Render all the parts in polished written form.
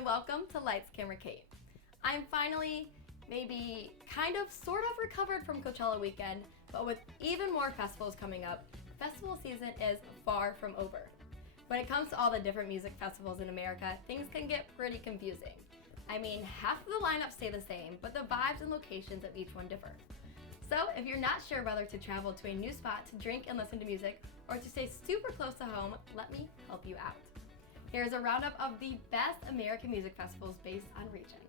and welcome to Lights Camera Kate. I'm finally, maybe, sort of recovered from Coachella weekend, but with even more festivals coming up, festival season is far from over. When it comes to all the different music festivals in America, things can get pretty confusing. I mean, half of the lineups stay the same, but the vibes and locations of each one differ. So if you're not sure whether to travel to a new spot to drink and listen to music, or to stay super close to home, let me help you out. Here's a roundup of the best American music festivals based on region.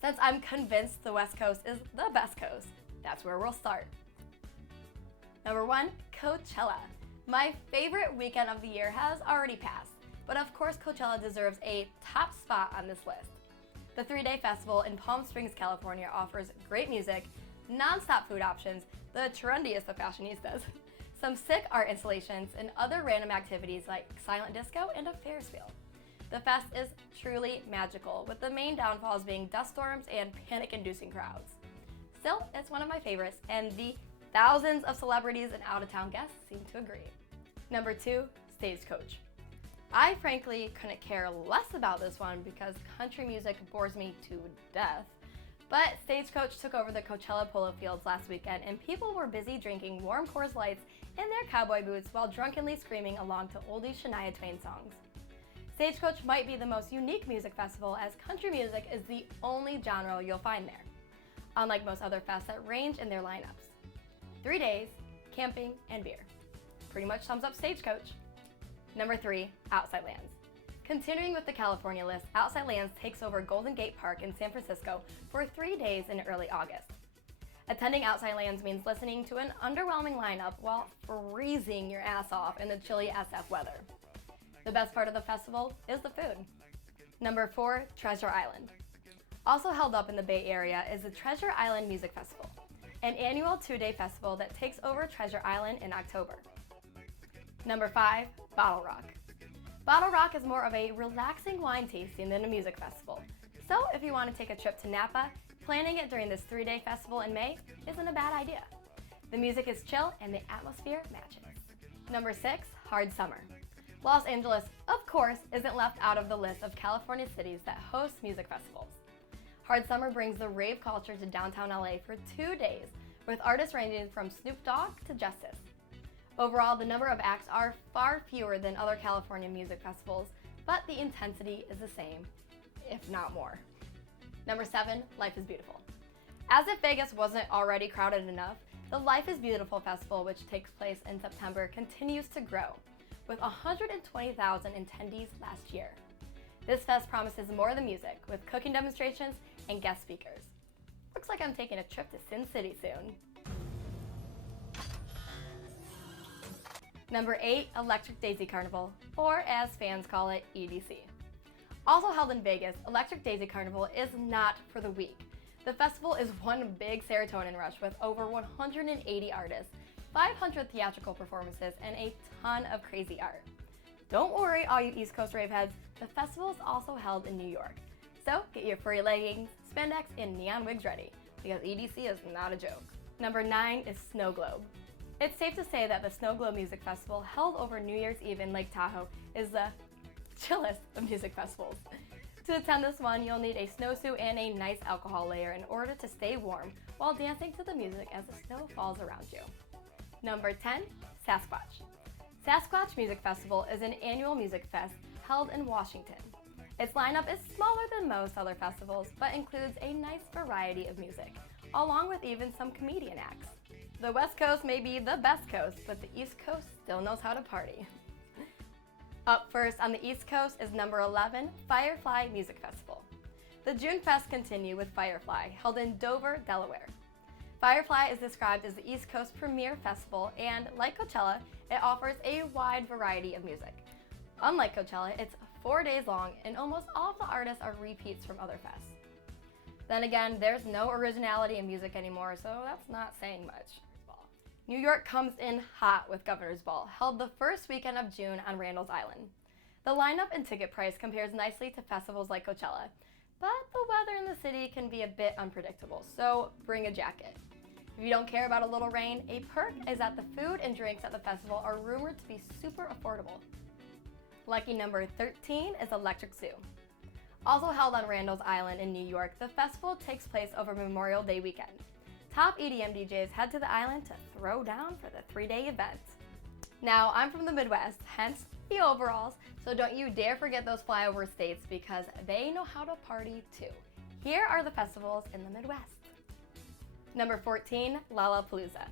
Since I'm convinced the West Coast is the best coast, that's where we'll start. Number 1, Coachella. My favorite weekend of the year has already passed, but of course Coachella deserves a top spot on this list. The 3-day festival in Palm Springs, California offers great music, non-stop food options, the trendiest of fashionistas, some sick art installations, and other random activities like silent disco and a Ferris wheel. The fest is truly magical, with the main downfalls being dust storms and panic-inducing crowds. Still, it's one of my favorites, and the thousands of celebrities and out-of-town guests seem to agree. Number 2, Stagecoach. I frankly couldn't care less about this one because country music bores me to death. But Stagecoach took over the Coachella Polo Fields last weekend, and people were busy drinking warm Coors Lights in their cowboy boots while drunkenly screaming along to oldie Shania Twain songs. Stagecoach might be the most unique music festival, as country music is the only genre you'll find there, unlike most other fests that range in their lineups. 3 days, camping, and beer. Pretty much sums up Stagecoach. Number 3, Outside Lands. Continuing with the California list, Outside Lands takes over Golden Gate Park in San Francisco for 3 days in early August. Attending Outside Lands means listening to an underwhelming lineup while freezing your ass off in the chilly SF weather. The best part of the festival is the food. Number 4, Treasure Island. Also held up in the Bay Area is the Treasure Island Music Festival, an annual 2-day festival that takes over Treasure Island in October. Number 5, Bottle Rock. Bottle Rock is more of a relaxing wine tasting than a music festival. So if you want to take a trip to Napa, planning it during this 3-day festival in May isn't a bad idea. The music is chill and the atmosphere matches. Number 6, Hard Summer. Los Angeles, of course, isn't left out of the list of California cities that host music festivals. Hard Summer brings the rave culture to downtown LA for 2 days, with artists ranging from Snoop Dogg to Justice. Overall, the number of acts are far fewer than other California music festivals, but the intensity is the same, if not more. Number 7, Life is Beautiful. As if Vegas wasn't already crowded enough, the Life is Beautiful Festival, which takes place in September, continues to grow, with 120,000 attendees last year. This fest promises more of the music, with cooking demonstrations and guest speakers. Looks like I'm taking a trip to Sin City soon. Number 8, Electric Daisy Carnival, or as fans call it, EDC. Also held in Vegas, Electric Daisy Carnival is not for the weak. The festival is one big serotonin rush with over 180 artists, 500 theatrical performances, and a ton of crazy art. Don't worry, all you East Coast rave heads, the festival is also held in New York. So get your furry leggings, spandex, and neon wigs ready, because EDC is not a joke. Number 9 is Snow Globe. It's safe to say that the Snow Globe Music Festival, held over New Year's Eve in Lake Tahoe, is the chillest of music festivals. To attend this one, you'll need a snowsuit and a nice alcohol layer in order to stay warm while dancing to the music as the snow falls around you. Number 10, Sasquatch. Sasquatch Music Festival is an annual music fest held in Washington. Its lineup is smaller than most other festivals, but includes a nice variety of music, along with even some comedian acts. The West Coast may be the best coast, but the East Coast still knows how to party. Up first on the East Coast is number 11, Firefly Music Festival. The June Fest continue with Firefly, held in Dover, Delaware. Firefly is described as the East Coast premier festival, and like Coachella, it offers a wide variety of music. Unlike Coachella, it's 4 days long, and almost all of the artists are repeats from other fests. Then again, there's no originality in music anymore, so that's not saying much. New York comes in hot with Governor's Ball, held the first weekend of June on Randall's Island. The lineup and ticket price compares nicely to festivals like Coachella, but the weather in the city can be a bit unpredictable, so bring a jacket. If you don't care about a little rain, a perk is that the food and drinks at the festival are rumored to be super affordable. Lucky number 13 is Electric Zoo. Also held on Randall's Island in New York, the festival takes place over Memorial Day weekend. Top EDM DJs head to the island to throw down for the 3-day event. Now, I'm from the Midwest, hence the overalls, so don't you dare forget those flyover states because they know how to party too. Here are the festivals in the Midwest. Number 14, Lollapalooza.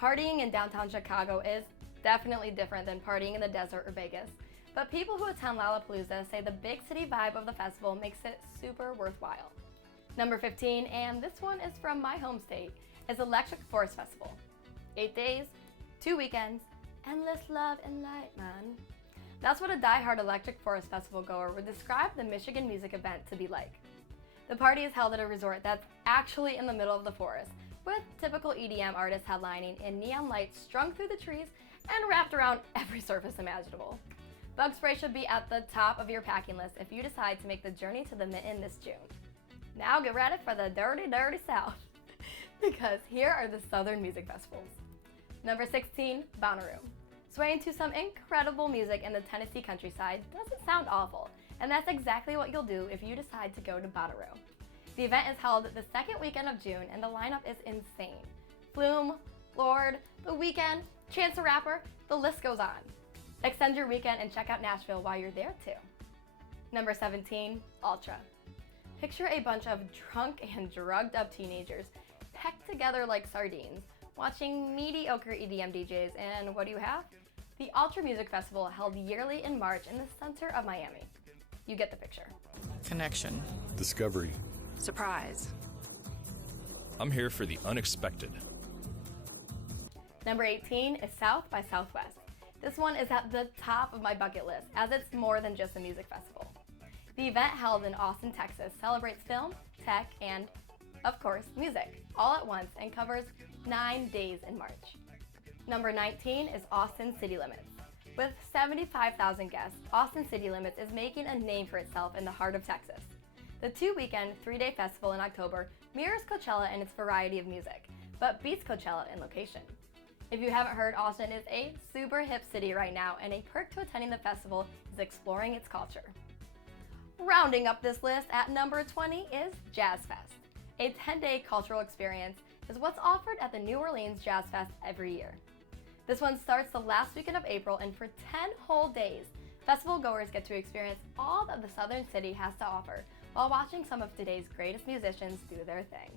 Partying in downtown Chicago is definitely different than partying in the desert or Vegas, but people who attend Lollapalooza say the big city vibe of the festival makes it super worthwhile. Number 15, and this one is from my home state, is Electric Forest Festival. 8 days, 2 weekends, endless love and light, man. That's what a die-hard Electric Forest Festival goer would describe the Michigan music event to be like. The party is held at a resort that's actually in the middle of the forest, with typical EDM artists headlining and neon lights strung through the trees and wrapped around every surface imaginable. Bug spray should be at the top of your packing list if you decide to make the journey to the Mitten this June. Now get ready for the dirty, dirty South, because here are the Southern music festivals. Number 16, Bonnaroo. Swaying to some incredible music in the Tennessee countryside doesn't sound awful, and that's exactly what you'll do if you decide to go to Bonnaroo. The event is held the second weekend of June, and the lineup is insane. Flume, Lorde, The Weeknd, Chance the Rapper, the list goes on. Extend your weekend and check out Nashville while you're there too. Number 17, Ultra. Picture a bunch of drunk and drugged up teenagers pecked together like sardines, watching mediocre EDM DJs, and what do you have? The Ultra Music Festival held yearly in March in the center of Miami. You get the picture. Connection. Discovery. Surprise. I'm here for the unexpected. Number 18 is South by Southwest. This one is at the top of my bucket list, as it's more than just a music festival. The event held in Austin, Texas celebrates film, tech, and, of course, music, all at once and covers 9 days in March. Number 19 is Austin City Limits. With 75,000 guests, Austin City Limits is making a name for itself in the heart of Texas. The 2-weekend, 3-day festival in October mirrors Coachella in its variety of music, but beats Coachella in location. If you haven't heard, Austin is a super hip city right now, and a perk to attending the festival is exploring its culture. Rounding up this list at number 20 is Jazz Fest. A 10-day cultural experience is what's offered at the New Orleans Jazz Fest every year. This one starts the last weekend of April, and for 10 whole days, festival goers get to experience all that the Southern City has to offer while watching some of today's greatest musicians do their thing.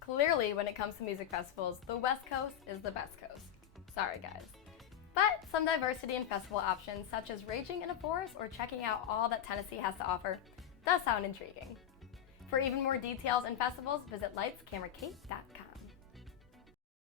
Clearly, when it comes to music festivals, the West Coast is the best coast. Sorry, guys. But some diversity in festival options, such as raging in a forest or checking out all that Tennessee has to offer, does sound intriguing. For even more details and festivals, visit lightscamerakate.com.